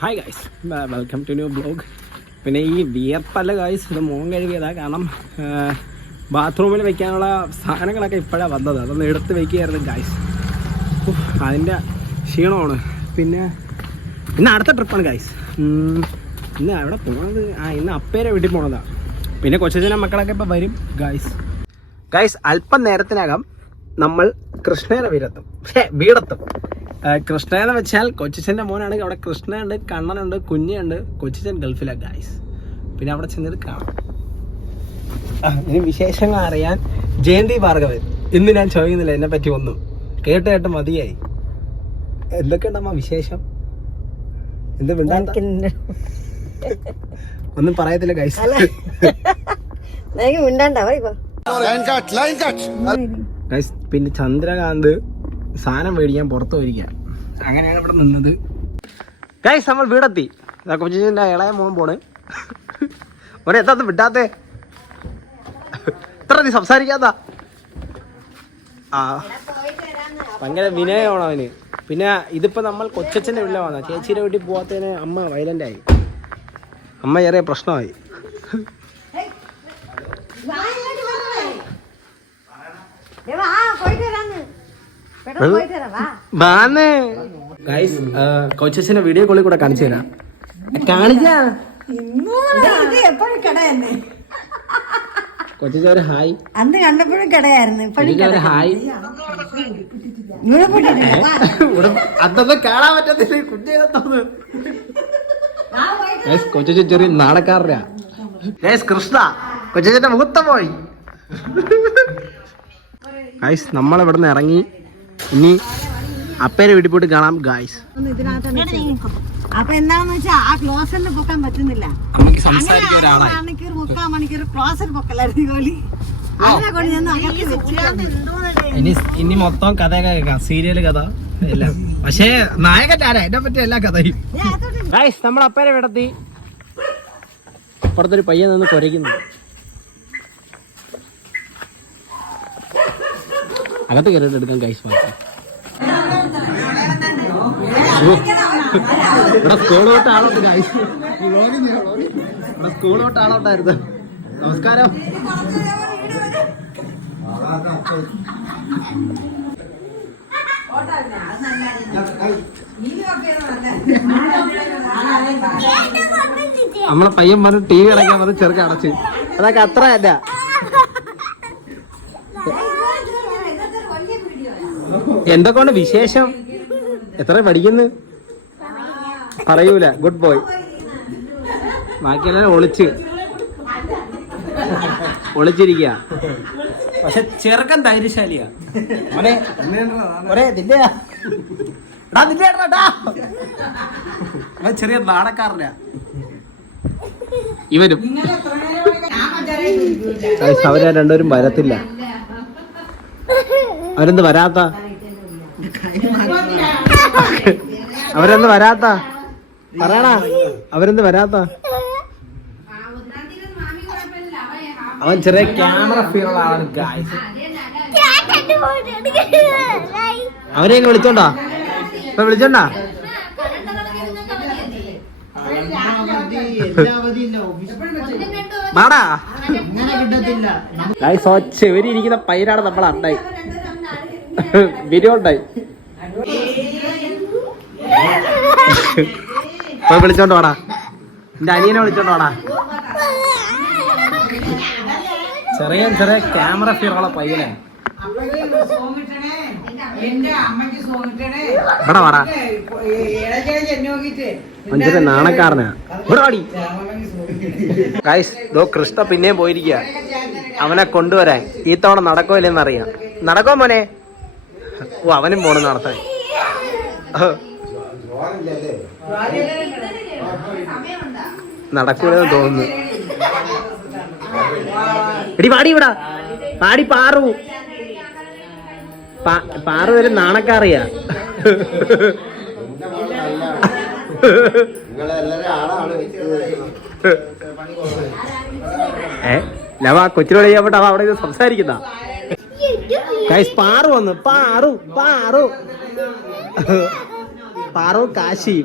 Hi guys, welcome to new blog. പിന്നെ ഈ വിയർപ്പല്ല guys, ഇത് മോൻ കഴുകിയതാണ്. കാരണം ബാത്റൂമിൽ വെക്കാനുള്ള സാധനങ്ങളൊക്കെ ഇപ്പോഴാണ് വന്നത്, അതൊന്ന് എടുത്ത് വെക്കുകയായിരുന്നു ഗൈസ്. അതിൻ്റെ ക്ഷീണമാണ്. പിന്നെ ഇന്ന് അടുത്ത ട്രിപ്പാണ് ഗൈസ്. ഇന്ന് അവിടെ പോണത് ഇന്ന് അപ്പേരെ വീട്ടിൽ പോണതാണ്. പിന്നെ കൊച്ചച്ഛനും മക്കളൊക്കെ ഇപ്പോൾ വരും ഗൈസ്. അല്പം നേരത്തിനകം നമ്മൾ കൃഷ്ണേനെ വീടെത്തും. കൃഷ്ണ എന്ന് വെച്ചാൽ കൊച്ചിച്ചൻ്റെ മോനാണെങ്കിൽ അവിടെ കൃഷ്ണയുണ്ട്, കണ്ണനുണ്ട്, കുഞ്ഞുണ്ട്. കൊച്ചിച്ചൻ ഗൾഫിലാണ് ഗൈസ്. പിന്നെ അവിടെ ചെന്നിട്ട് കാണാം. ഇനി വിശേഷങ്ങൾ അറിയാൻ ജയന്തി ഭാർഗവൻ. ഇന്ന് ഞാൻ ചോദിക്കുന്നില്ല എന്നെ പറ്റി ഒന്നും, കേട്ട് മതിയായി. എന്തൊക്കെയുണ്ടമ്മ വിശേഷം? എന്ത് ഒന്നും പറയത്തില്ല ഗൈസ്. ഗൈസ് പിന്നെ ചന്ദ്രകാന്ത് സാധനം മേടിക്കാൻ പുറത്ത് പോയിരിക്കാം. അങ്ങനെയാണ് ഇവിടെ നിന്നത് ഗൈസ്. നമ്മൾ വീടെത്തി. കൊച്ചിൻ്റെ ഇളയ മോൻ പോണ്. മോനെ എന്താ വിടാത്തെ? ഇത്ര നീ സംസാരിക്കാത്ത ഭയങ്കര വിനയമാണ് അവന്. പിന്നെ ഇതിപ്പോൾ നമ്മൾ കൊച്ചച്ഛൻ്റെ വീട്ടിൽ വന്ന ചേച്ചിയുടെ വീട്ടിൽ പോകാത്തതിന് അമ്മ വയലൻ്റായി. അമ്മ ചെറിയ പ്രശ്നമായി. കൊച്ചച്ഛനെ വീഡിയോ കോളിൽ കൂടെ കാണിച്ചു തരാം. കൊച്ചൊരു ഹായ്. അന്ന് കണ്ടപ്പോഴും കടയായിരുന്നു. ഹായ്. അതൊന്നും കാണാൻ പറ്റത്തില്ല. കുഞ്ഞേതോന്ന് കൊച്ചച്ഛൻ ചെറിയ നാടക്കാരനാ. കൃഷ്ണ കൊച്ചച്ഛന്റെ മുഹൂർത്തം പോയി. ഗൈസ് നമ്മളിവിടെ നിന്ന് ഇറങ്ങി ഇനി അപ്പേരെ വീട്ടിൽ പോയിട്ട് കാണാം ഗൈസ്. അപ്പൊ എന്താണെന്ന് വെച്ചാൽ ആ ക്ലോസറിന് പൊക്കാൻ പറ്റുന്നില്ല. മണിക്കൂർ ക്ലോസർ പൊക്കലായിരുന്നു. ഇനി മൊത്തം കഥയൊക്കെ കേൾക്കാം, സീരിയല് കഥ എല്ലാം. പക്ഷേ നായകൻ ആരാ, എന്നെ പറ്റി എല്ലാ കഥയും. ഗൈസ് നമ്മൾ അപ്പേരെ വീടെത്തി. അപ്പുറത്തൊരു പയ്യൻ നിന്ന് കുരയ്ക്കുന്നു. അകത്ത് കയറിയിട്ട് എടുക്കാം ഗൈസ്. മാത്രം ഇവിടെ സ്കൂളോട്ട് ആളോട്ട് ഗൈസ്. ഇവിടെ സ്കൂളോട്ട് ആളോട്ടായിരുന്നു. നമസ്കാരം. നമ്മളെ പയ്യൻ പറഞ്ഞ് ടി വി അടയ്ക്കാൻ പറഞ്ഞ് ചെറുക്ക അടച്ച്. അതൊക്കെ അത്ര അല്ല. എന്തൊക്കെയാണ് വിശേഷം? എത്ര പഠിക്കുന്നു? പറയൂല. Good boy. ബാക്കിയെല്ലാം ഒളിച്ചിരിക്കുക. പക്ഷെ ചെറുക്കൻ ധൈര്യശാലിയാ. ചെറിയ നാടക്കാരനാ ഇവരും. അവരെ രണ്ടുപേരും വരത്തില്ല. അവരെന്ത് വരാത്ത? അവരെന്ത് വരാത്ത? പറയണ. അവരെന്ത് വരാത്ത? അവൻ ചെറിയ ക്യാമറ ഫീലുള്ള ആളാണ് ഗായ്സ്. അവരെ വിളിച്ചോണ്ടാ? ഇപ്പൊ വിളിച്ചോണ്ടാ? മാടാ ഗായ്സ്. ചെവരിയിരിക്കുന്ന പൈരാണ് നമ്മൾ അണ്ടായി. വീഡിയോ ഉണ്ടായി. വിളിച്ചോണ്ട് വാടാ. എന്റെ അനിയനെ വിളിച്ചോണ്ട് വാടാ. ചെറിയ ക്യാമറ ഫീറുള്ള പയ്യനെ. ഇവിടെ വാടാ. ചെറിയ നാണക്കാരനാ. ഇവിടെ വാടി. ഗൈസ് കൃഷ്ണ പിന്നെയും പോയിരിക്കുക അവനെ കൊണ്ടുവരാൻ. ഈ തവണ നടക്കോ ഇല്ലെന്നറിയാം. നടക്കോ മോനെ? ഓ അവനും പോണു നടത്താൻ. നടക്കൂലെന്ന് തോന്നുന്നു. എടി പാടി ഇവിടെ പാടി. പാറു വരെ നാണക്കാറിയാ. ലവ കൊച്ചിനോട് ചെയ്യാൻ അവ അവിടെ സംസാരിക്കുന്ന പാറു വന്നു. പാറു കാശി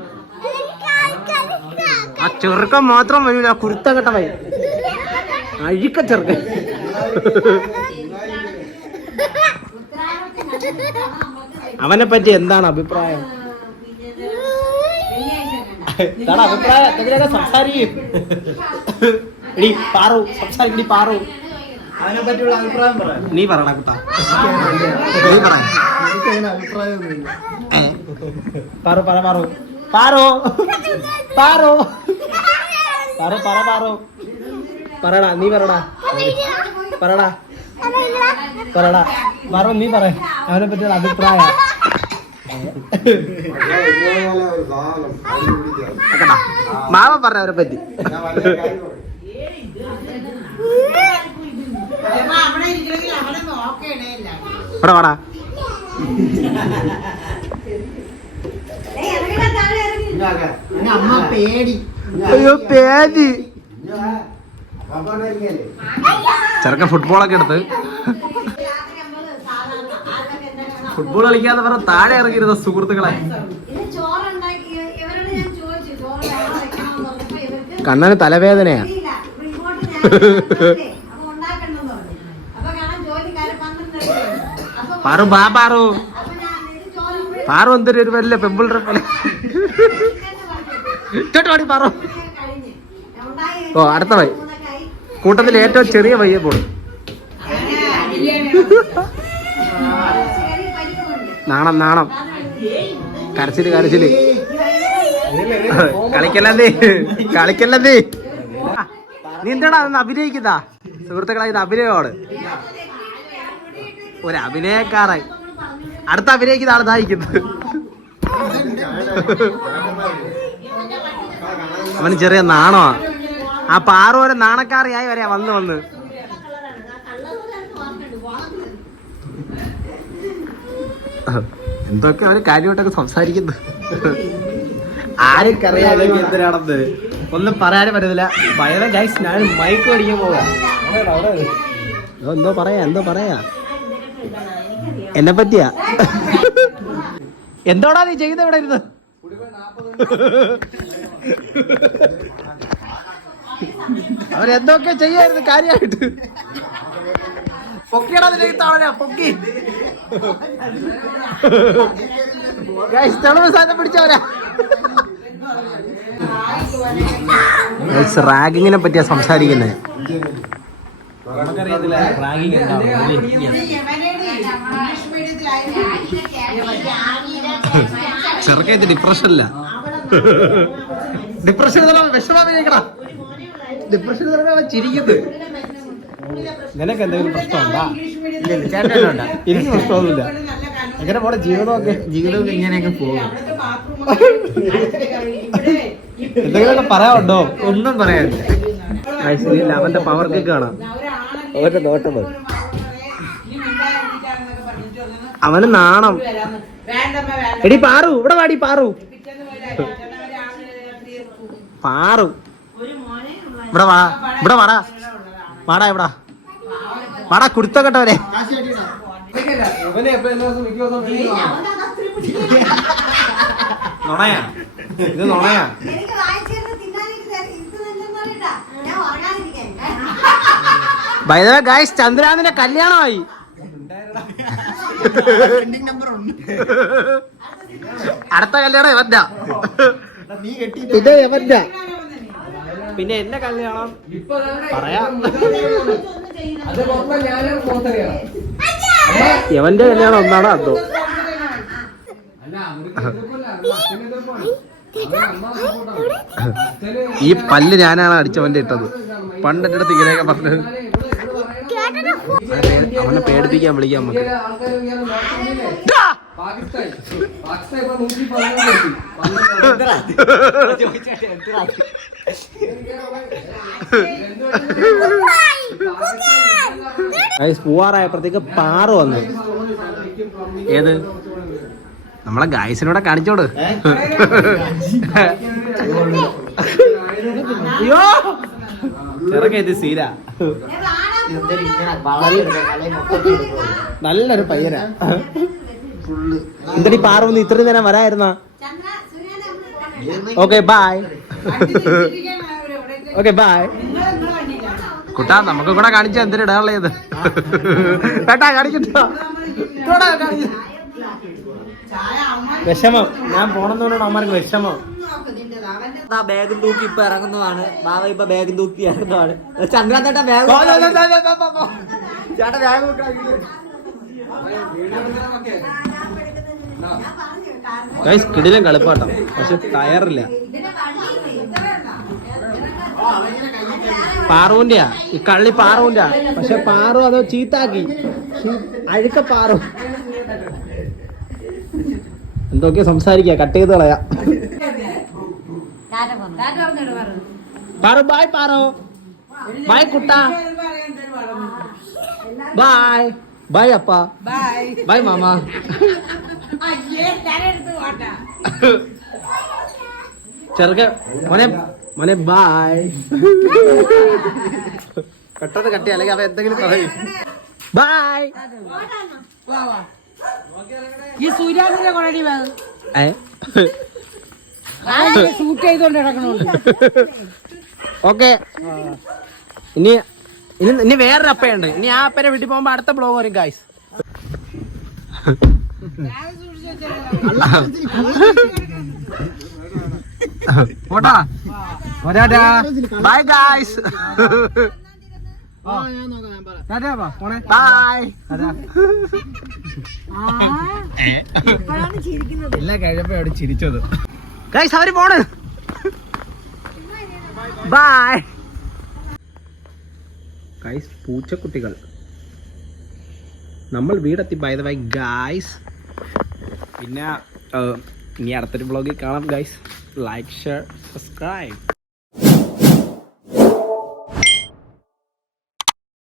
ആ ചെറുക്കൻ മാത്രം വരൂല, കുരുത്തം കെട്ട പയ്യൻ, അഴുക്ക ചെറുക്കൻ. അവനെ പറ്റി എന്താണ് അഭിപ്രായം? അഭിപ്രായം എന്തെങ്കിലുമൊക്കെ സംസാരിക്കും. എടി പാറു, സംസാരിക്കടി പാറു. അവനെ പറ്റിയുള്ള അഭിപ്രായം പറ. നീ പറയണ കുട്ടാ, നീ പറ. പാറു പറ, പാറു പാറു പാറു പാറു പറ, പാറു പറടാ, നീ പറടാ, പറടാ പറടാ പാറു, നീ പറ അവനെ പറ്റിയുള്ള അഭിപ്രായം. മാമ പറഞ്ഞ അവരെ പറ്റി. ഇവിടെ വാടാ. അമ്മ പേടി. അയ്യോ പേടി. ചെറുക്കൻ ഫുട്ബോളൊക്കെ എടുത്ത് ഫുട്ബോൾ കളിക്കാന്ന് പറഞ്ഞ താഴെ ഇറങ്ങിയിരുന്ന സുഹൃത്തുക്കളെ. കണ്ണന് തലവേദനയാ. പാറു ബാ, പാറു പാറു എന്തൊരു ഒരു വല്ല പെമ്പിളറെ പോലെ. ഇട്ടോടി പാറു. ഓ അടുത്ത വൈ, കൂട്ടത്തിൽ ഏറ്റവും ചെറിയ വയ്യെ പോടും. നാണം നാണം, കരച്ചില് കരച്ചില്. കളിക്കല്ലേ കളിക്കല്ലേ. നീ എന്താടാ ഒന്ന് അഭിനയിക്കുന്ന സുഹൃത്തുക്കളെ? ഇത് അഭിനയമാണ്, ഒരു അഭിനയക്കാരായി. അടുത്ത അഭിനയിക്കുന്ന ആൾ ഇതായിരിക്കുന്നത്. അവന് ചെറിയ നാണമാ. ആ പാറു ഒരു നാണക്കാറിയായി വരെയാ വന്ന് വന്ന്. എന്തൊക്കെ അവര് കാര്യമായിട്ടൊക്കെ സംസാരിക്കുന്നു. ആർക്കറിയാതെ എന്തിനാണെന്ന് ഒന്നും പറയാനും പറ്റത്തില്ല. ഭയങ്കര ഗൈസ്, ഞാൻ മൈക്ക് മേടിക്കാൻ പോവാ. എന്തോ പറയാ, എന്തോ പറയാ എന്നെ പറ്റിയാ. എന്തോടാ നീ ചെയ്യുന്നത് ഇവിടെ ഇരുന്ന്? അവരെന്തൊക്കെ ചെയ്യായിരുന്നു കാര്യമായിട്ട്. പൊക്കിയടാ നിനക്ക് താഴെ പൊക്കി. തെളിവ് സാധനം പിടിച്ചവരാ. റാഗിങ്ങിനെ പറ്റിയാ സംസാരിക്കുന്നത്. നമുക്കറിയത്തില്ല റാഗിങ് ചെറുക്കായിട്ട് ഡിപ്രഷനില്ല. ഡിപ്രഷൻ വിഷമാ. ഡിപ്രഷൻ ചിരിക്കുന്നത്. നിനക്ക് എന്തെങ്കിലും പ്രശ്നമുണ്ടാ? എനിക്ക് പ്രശ്നമൊന്നുമില്ല. എങ്ങനെ പോടെ ജീവിതമൊക്കെ? ജീവിതം ഇങ്ങനെയൊക്കെ പോകും. എന്തെങ്കിലുമൊക്കെ പറയാനുണ്ടോ? ഒന്നും പറയാനില്ല. അവന്റെ പവർ കിക്ക് കാണാം. അവന്റെ നോട്ടം അവന് നാണം. എടി പാറു ഇവിടെ വാടി. പാറു പാറു ഇവിടെ വാ, ഇവിടെ വാടാ, വാടാ ഇവിടെ വാടാ. കുടുത്തക്കെട്ടവരെ നുണയാ, ഇത് നുണയാ. ബൈ ദ വേ ഗൈസ്, ചന്ദ്രാനിന്റെ കല്യാണമായി. അടുത്ത കല്യാണം ഇവന്റെ. ഇത് ഇവന്റെ. പിന്നെ എന്റെ കല്യാണം പറയാം. യവന്റെ കല്യാണം ഒന്നാണ് അതോ. ഈ പല്ല് ഞാനാണ് അടിച്ചവന്റെ ഇട്ടത്. പണ്ട് എന്റെ അടുത്ത് ഇങ്ങനെയൊക്കെ പറഞ്ഞത്. അവനെ പേടിപ്പിക്കാൻ വിളിക്കാം നമുക്ക്. പൂവാറായപ്പോഴത്തേക്ക് പാറു വന്നു. ഏത് നമ്മളെ ഗായ്സിനോടെ കാണിച്ചോട്. അയ്യോ ചെറുക്ക ഇത് സീര. നല്ലൊരു പയ്യനാ. എന്തൊരു പാറു ഇത്രയും നേരം വരായിരുന്ന? Okay bye. Okay bye. കുട്ടാ നമുക്ക് കൂടെ കാണിച്ച എന്തിനാ ഇടാനുള്ളത് കേട്ടാ കാണിക്കട്ടോ. വിഷമം ഞാൻ പോണെന്നോണ്ട് അമ്മക്ക് വിഷമം. ബാഗും തൂക്കി ഇപ്പൊ ഇറങ്ങുന്നതാണ്. ബാബ ഇപ്പൊ ബാഗും തൂക്കി ഇറങ്ങുന്നതാണ്. ചന്ദ്രൻ ബാഗ് ചേട്ടാ ബാഗ് ഗൈസ് കിടിലൻ കളിപ്പാട്ടം, പക്ഷെ ടയറില്ല. പാറുവിന്റെയാ ഈ കള്ളി, പാറുവിന്റെ. പക്ഷെ പാറു അതോ ചീത്താക്കി, അഴുക്ക പാറു എന്തൊക്കെയോ സംസാരിക്കാ, കട്ട് ചെയ്ത് കളയാ. പാറു ബായ്, പാറു ബായ്, കുട്ട ബായ്, ബായ് അപ്പ, ബായ് മാമ. ചെറുക്ക മോനെ, മോനെ ബായ്. പെട്ടെന്ന് കട്ടി, അല്ലെങ്കിൽ അവ എന്തെങ്കിലും പറയും. ബായ്. ഈ സൂര്യാസിനെ കൊണ്ടടി ഷൂട്ട് ചെയ്തോണ്ട് കിടക്കണുണ്ട്. ഓക്കെ, ഇനി വേറൊരു അപ്പയുണ്ട്. ഇനി ആ അപ്പനെ വീട്ടിൽ പോകുമ്പോ അടുത്ത ബ്ലോഗ് വരും ഗായ്സ്. പോട്ടാ ബൈ ഗായ്സ്. എല്ലാം കഴിഞ്ഞപ്പോ അവിടെ ചിരിച്ചത് ഗായ്സ്. അവര് പോണ്. By guys. പൂച്ചക്കുട്ടികൾ, നമ്മൾ വീടെത്തി ബൈ ദ വൈ ഗായ്സ്. പിന്നെ ഇനി അടുത്തൊരു വ്ളോഗിൽ കാണാം ഗായ്സ്. Like, share, subscribe.